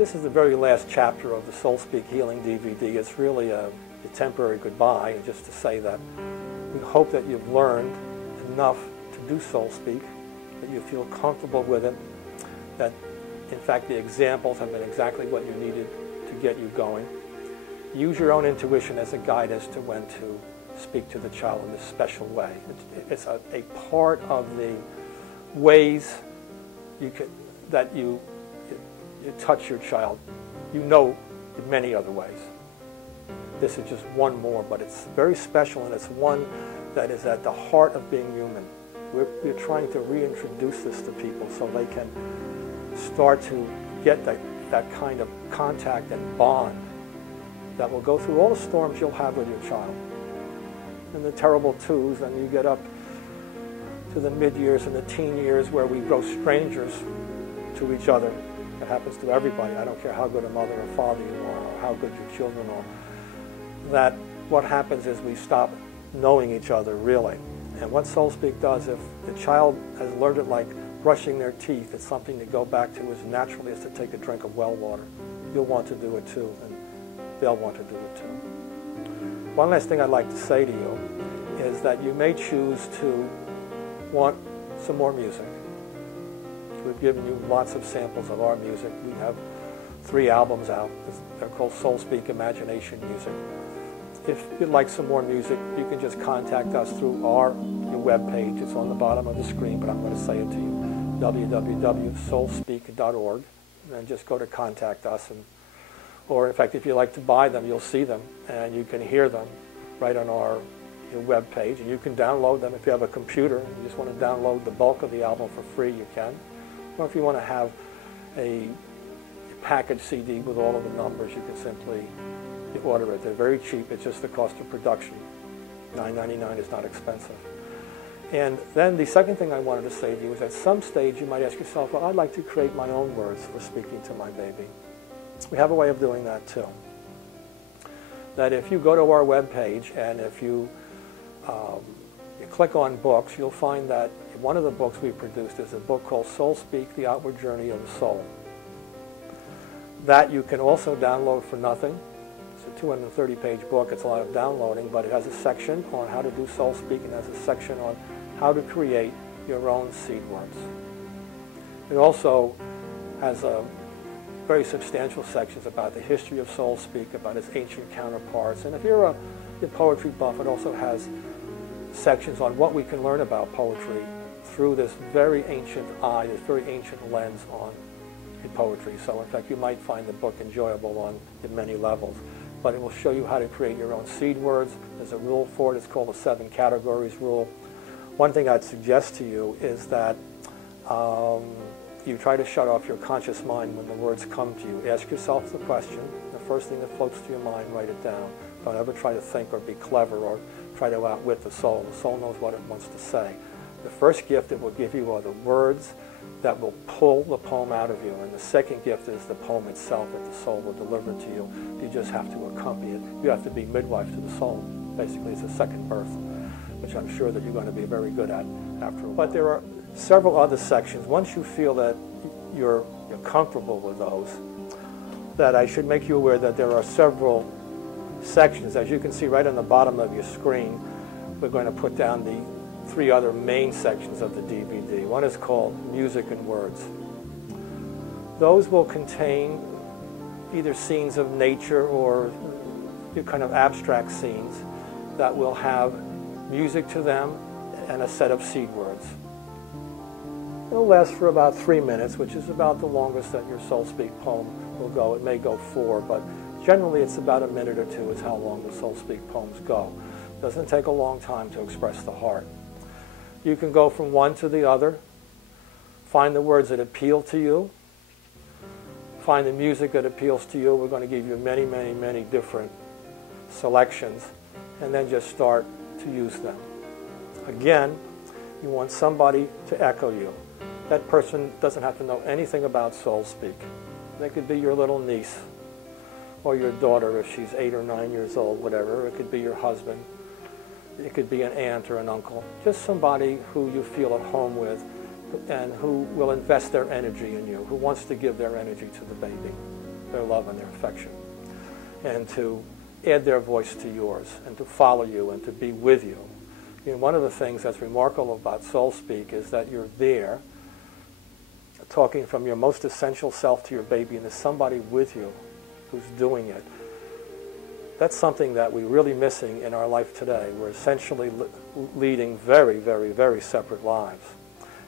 This is the very last chapter of the Soul Speak Healing DVD. It's really a temporary goodbye, and just to say that we hope that you've learned enough to do Soul Speak, that you feel comfortable with it, that in fact the examples have been exactly what you needed to get you going. Use your own intuition as a guide as to when to speak to the child in this special way. It's a part of the ways that you touch your child. You know in many other ways. This is just one more, but it's very special, and it's one that is at the heart of being human. We're trying to reintroduce this to people so they can start to get that kind of contact and bond that will go through all the storms you'll have with your child. And the terrible twos, and you get up to the mid-years and the teen years where we grow strangers to each other. It happens to everybody. I don't care how good a mother or father you are, or how good your children are. That what happens is we stop knowing each other, really. And what Soul Speak does, if the child has learned it like brushing their teeth, it's something to go back to as naturally as to take a drink of well water. You'll want to do it too, and they'll want to do it too. One last thing I'd like to say to you is that you may choose to want some more music. We've given you lots of samples of our music. We have 3 albums out. They're called Soul Speak Imagination Music. If you'd like some more music, you can just contact us through your webpage. It's on the bottom of the screen, but I'm going to say it to you, www.soulspeak.org, and just go to contact us. Or in fact, if you like to buy them, you'll see them, and you can hear them right on our webpage, and you can download them. If you have a computer and you just want to download the bulk of the album for free, you can. Or if you want to have a package CD with all of the numbers, you can simply order it. They're very cheap. It's just the cost of production. $9.99 is not expensive. And then the second thing I wanted to say to you is at some stage you might ask yourself, well, I'd like to create my own words for speaking to my baby. We have a way of doing that too. That if you go to our webpage and if you click on books, you'll find that one of the books we produced is a book called Soul Speak, The Outward Journey of the Soul. That you can also download for nothing. It's a 230-page book. It's a lot of downloading, but it has a section on how to do Soul Speak, and has a section on how to create your own seed words. It also has very substantial sections about the history of Soul Speak, about its ancient counterparts. And if you're a poetry buff, it also has sections on what we can learn about poetry through this very ancient eye, this very ancient lens on poetry. So in fact, you might find the book enjoyable on many levels. But it will show you how to create your own seed words. There's a rule for it. It's called the 7 categories rule. One thing I'd suggest to you is that you try to shut off your conscious mind when the words come to you. Ask yourself the question. The first thing that floats to your mind, write it down. Don't ever try to think or be clever or try to outwit the soul. The soul knows what it wants to say. The first gift it will give you are the words that will pull the poem out of you. And the second gift is the poem itself that the soul will deliver to you. You just have to accompany it. You have to be midwife to the soul. Basically, it's a second birth, which I'm sure that you're going to be very good at after a while. But there are several other sections. Once you feel that you're comfortable with those, that I should make you aware that there are several sections. As you can see right on the bottom of your screen, we're going to put down the 3 other main sections of the DVD. One is called Music and Words. Those will contain either scenes of nature or kind of abstract scenes that will have music to them and a set of seed words. It'll last for about 3 minutes, which is about the longest that your Soul Speak poem will go. It may go 4, but generally it's about a minute or 2 is how long the Soul Speak poems go. It doesn't take a long time to express the heart. You can go from one to the other, find the words that appeal to you, find the music that appeals to you. We're going to give you many, many, many different selections, and then just start to use them. Again, you want somebody to echo you. That person doesn't have to know anything about Soul Speak. They could be your little niece or your daughter if she's 8 or 9 years old, whatever. It could be your husband. It could be an aunt or an uncle. Just somebody who you feel at home with and who will invest their energy in you, who wants to give their energy to the baby. their love and their affection, and to add their voice to yours, and to follow you, and to be with you. You know, one of the things that's remarkable about Soul Speak is that you're there, talking from your most essential self to your baby, and there's somebody with you who's doing it. That's something that we're really missing in our life today. We're essentially leading very, very, very separate lives,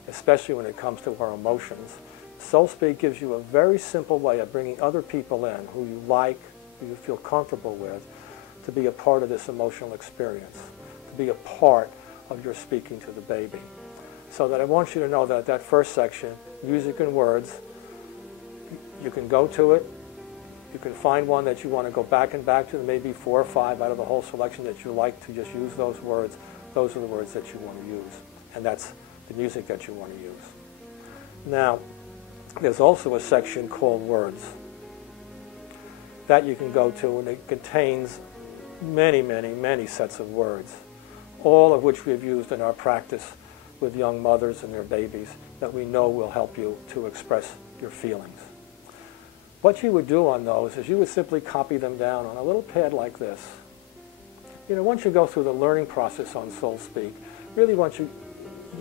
especially when it comes to our emotions. Soul Speak gives you a very simple way of bringing other people in who you like, who you feel comfortable with, to be a part of this emotional experience, to be a part of your speaking to the baby. So that I want you to know that that first section, music and words, you can go to it. You can find one that you want to go back and back to, maybe 4 or 5 out of the whole selection that you like to just use those words. Those are the words that you want to use. And that's the music that you want to use. Now, there's also a section called Words that you can go to, and it contains many, many, many sets of words, all of which we've used in our practice with young mothers and their babies that we know will help you to express your feelings. What you would do on those is you would simply copy them down on a little pad like this. You know, once you go through the learning process on Soul Speak, really what you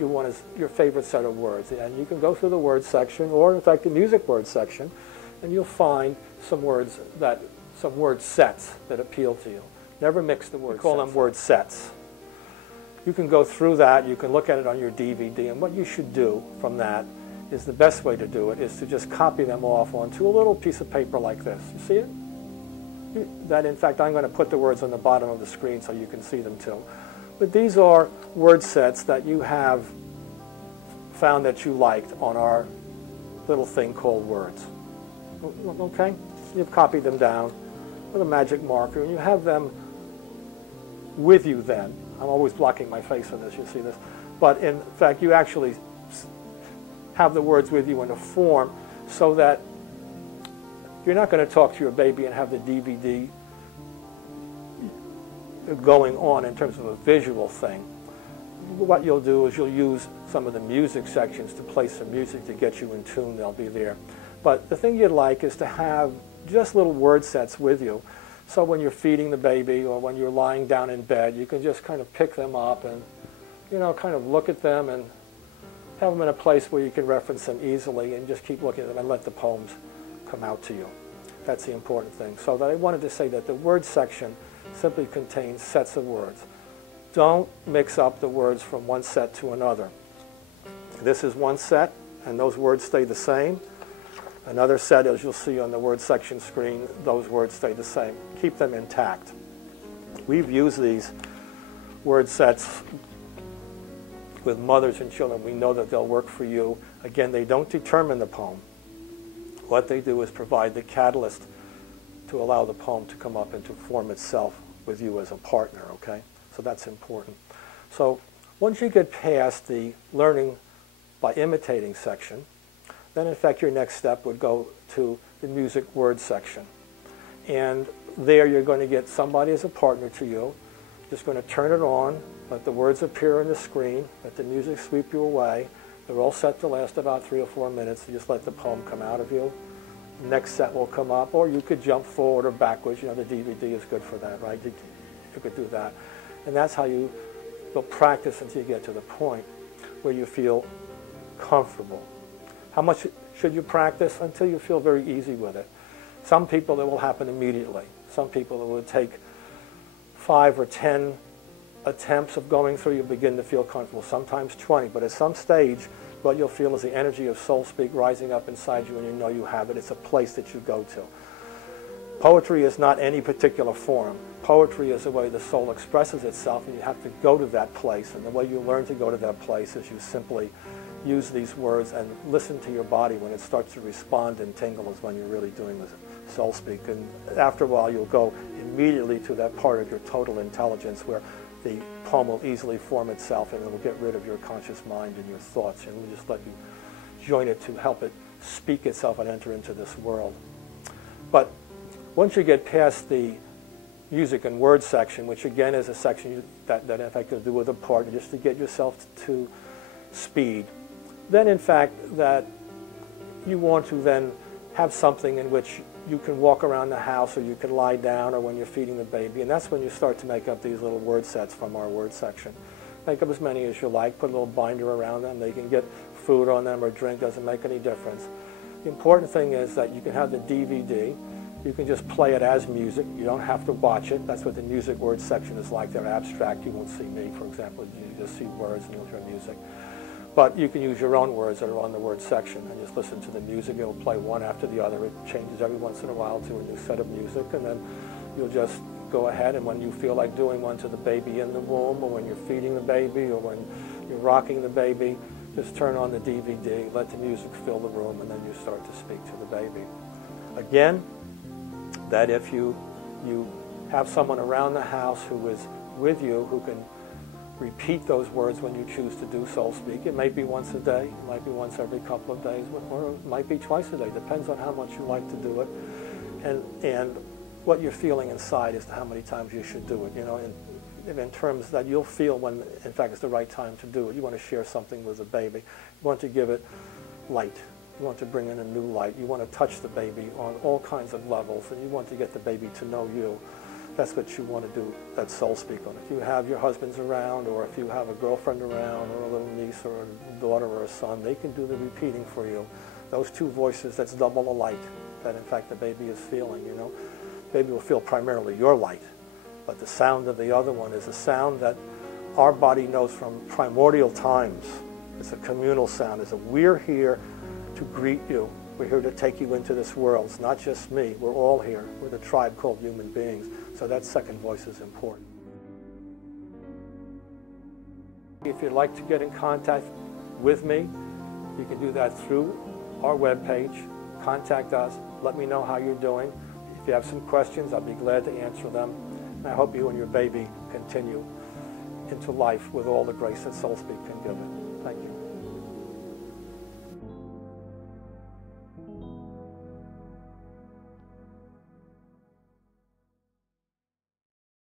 want is your favorite set of words. And you can go through the word section, or in fact the music word section, and you'll find some words some word sets that appeal to you. Never mix the words. We call them word sets. You can go through that, you can look at it on your DVD, and what you should do from that is the best way to do it is to just copy them off onto a little piece of paper like this. You see it? That, in fact, I'm going to put the words on the bottom of the screen so you can see them too. But these are word sets that you have found that you liked on our little thing called Words. Okay? You've copied them down with a magic marker, and you have them with you then. I'm always blocking my face for this, you see this. But in fact, you actually have the words with you in a form so that you're not going to talk to your baby and have the DVD going on in terms of a visual thing. What you'll do is you'll use some of the music sections to play some music to get you in tune. They'll be there. But the thing you'd like is to have just little word sets with you. So when you're feeding the baby or when you're lying down in bed, you can just kind of pick them up and, you know, kind of look at them and have them in a place where you can reference them easily, and just keep looking at them and let the poems come out to you. That's the important thing. So that I wanted to say that the word section simply contains sets of words. Don't mix up the words from one set to another. This is one set, and those words stay the same. Another set, as you'll see on the word section screen, those words stay the same. Keep them intact. We've used these word sets with mothers and children. We know that they'll work for you. Again, they don't determine the poem. What they do is provide the catalyst to allow the poem to come up and to form itself with you as a partner, okay? So that's important. So once you get past the learning by imitating section, then in fact your next step would go to the music word section. And there you're going to get somebody as a partner to you. Just going to turn it on, let the words appear on the screen, let the music sweep you away. They're all set to last about 3 or 4 minutes. You just let the poem come out of you. The next set will come up, or you could jump forward or backwards. You know, the DVD is good for that, right? You could do that. And that's how you'll practice until you get to the point where you feel comfortable. How much should you practice? Until you feel very easy with it. Some people it will happen immediately. Some people it will take 5 or 10 attempts of going through, you begin to feel comfortable, sometimes 20. But at some stage, what you'll feel is the energy of Soul Speak rising up inside you, and you know you have it. It's a place that you go to. Poetry is not any particular form. Poetry is the way the soul expresses itself, and you have to go to that place. And the way you learn to go to that place is you simply use these words and listen to your body. When it starts to respond and tingle is when you're really doing the Soul Speak. And after a while, you'll go immediately to that part of your total intelligence where the poem will easily form itself, and it will get rid of your conscious mind and your thoughts, and we'll just let you join it to help it speak itself and enter into this world. But once you get past the music and words section, which again is a section that in fact you'll do with a partner just to get yourself to speed, then in fact that you want to then have something in which you can walk around the house, or you can lie down, or when you're feeding the baby, and that's when you start to make up these little word sets from our word section. Make up as many as you like, put a little binder around them. They can get food on them or drink, doesn't make any difference. The important thing is that you can have the DVD. You can just play it as music. You don't have to watch it. That's what the music word section is like. They're abstract. You won't see me, for example. You just see words and you'll hear music. But you can use your own words that are on the word section and just listen to the music. It'll play one after the other. It changes every once in a while to a new set of music, and then you'll just go ahead, and when you feel like doing one to the baby in the womb, or when you're feeding the baby, or when you're rocking the baby, just turn on the DVD, let the music fill the room, and then you start to speak to the baby. Again, that if you have someone around the house who is with you, who can repeat those words when you choose to do soul speak. It might be once a day, it might be once every couple of days, or it might be twice a day. Depends on how much you like to do it, and what you're feeling inside as to how many times you should do it. You know, in terms that you'll feel when, in fact, it's the right time to do it. You want to share something with the baby. You want to give it light. You want to bring in a new light. You want to touch the baby on all kinds of levels, and you want to get the baby to know you. That's what you want to do, that soul speak on. If you have your husbands around, or if you have a girlfriend around, or a little niece, or a daughter, or a son, they can do the repeating for you. Those two voices, that's double the light that, in fact, the baby is feeling, you know. The baby will feel primarily your light, but the sound of the other one is a sound that our body knows from primordial times. It's a communal sound. It's a, we're here to greet you. We're here to take you into this world. It's not just me. We're all here. We're the tribe called human beings. So that second voice is important. If you'd like to get in contact with me, you can do that through our webpage. Contact us. Let me know how you're doing. If you have some questions, I'll be glad to answer them. And I hope you and your baby continue into life with all the grace that Soul Speak can give it. Thank you.